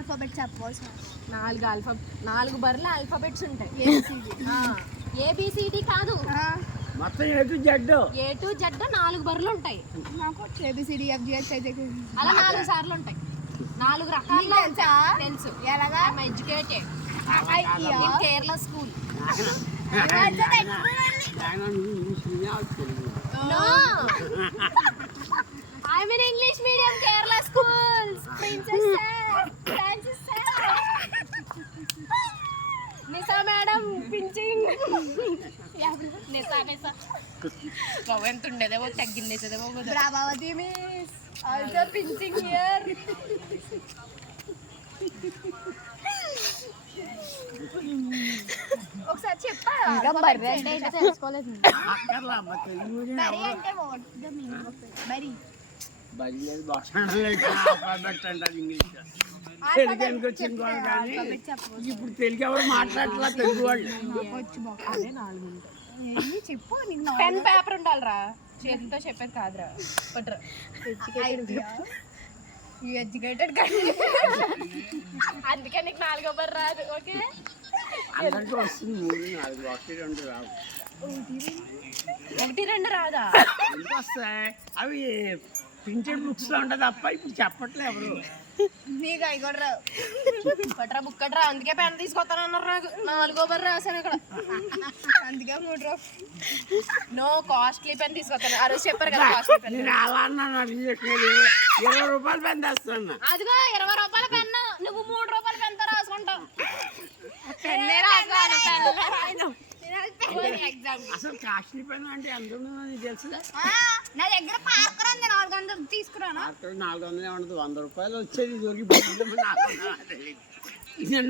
Alphabet చెప్పవచ్చు. 4 Barla alphabets ఉంటాయి. A B C D కాదు, మొత్తం ఏ టు జెడ్ 4 బర్లు ఉంటాయి. నాకు ఏబిసిడి ఎఫ్జిహెచ్ అయితే అలా 4 సార్లు ఉంటాయి. 4 రకాలు తెలుసు. ఎలాగా educated Kerala school. No, I'm in English medium Kerala schools. Princess sir, Francis sir, Nisa madam pinching. Nisa kau entundedevo tagginnesedevo goda. Bravavati miss also pinching here. ఒకసారి చెప్పా బర్రె అంటే ఏంటో తెలుసుకోలేదు. బర్రె అంటే what the meaning of it? బర్రె బల్లేదు భాష తెలుగు వచ్చింది కానీ ఇప్పుడు తెలుగు ఎవరు మాట్లాడట్లా తెలుగు వాళ్ళు. చెప్పు పెన్ పేపర్ ఉండాలిరా, చేతితో చెప్పేది కాదురా. ఎడ్యుకేటెడ్ అందుకే నీకు 4వ బర్ర రాదు. ఓకే, అందరికీ వస్తుంది 3, 4 1 2 రావు. 1 2 రాదా? ఎందుకు వస్తాయి? అవి ప్రింటెడ్ బుక్స్ లో ఉంటుంది తప్ప ఇప్పుడు చెప్పట్లే ఎవరు. నీకు అవి కూడా రావు. పట్రా బుక్ కట్రా, అందుకే పెన్ తీసుకొస్తానన్నారు. నాకు 4వ బర్ర రాశాను ఇక్కడ. అందుకే 3 రావు. నో, కాస్ట్లీ పెన్ తీసుకొస్తాను. ఆ రోజు చెప్పారు కదా కాస్ట్లీ పెన్. నేను అలా అన్నాను, 20 రూపాయలు పెన్ తెస్తాను. అదిగో 20 రూపాయల పెన్ను, నువ్వు 3 రూపాయల పెన్తో రాసుకుంటావు. పెన్నే రాసుకోవాలి. అసలు కాస్ట్లీ పెన్ అంటే ఎంత ఉందో నీకు తెలుసుదా? నా దగ్గర పార్కర్ ఉంది, 400 తీసుకురానా? 400 ఉండదు, 100 రూపాయలు వచ్చేది దొరికిపోతుంది.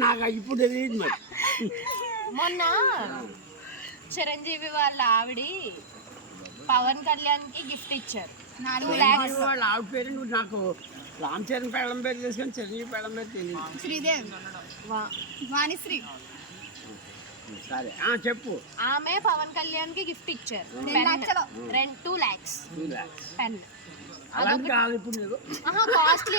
నాకు ఇప్పుడు తెలియదు మరి. మొన్న చిరంజీవి వాళ్ళ ఆవిడ పవన్ కళ్యాణ్ కి గిఫ్ట్ ఇచ్చారు 4 lakhs. వాళ్ళ ఆవిడ పేరు నువ్వు నాకు రామ్ చరణ్ పేడం పేరు తీసుకొని చిరంజీవి పేడం పేరు తెలియదు. శ్రీదేవి వాణిశ్రీ. సరే చెప్పు. ఆమె పవన్ కళ్యాణ్ కి గిఫ్ట్ ఇచ్చారు 2 lakhs పెన్. అలాంటి కాదు ఇప్పుడు నీకు కాస్ట్లీ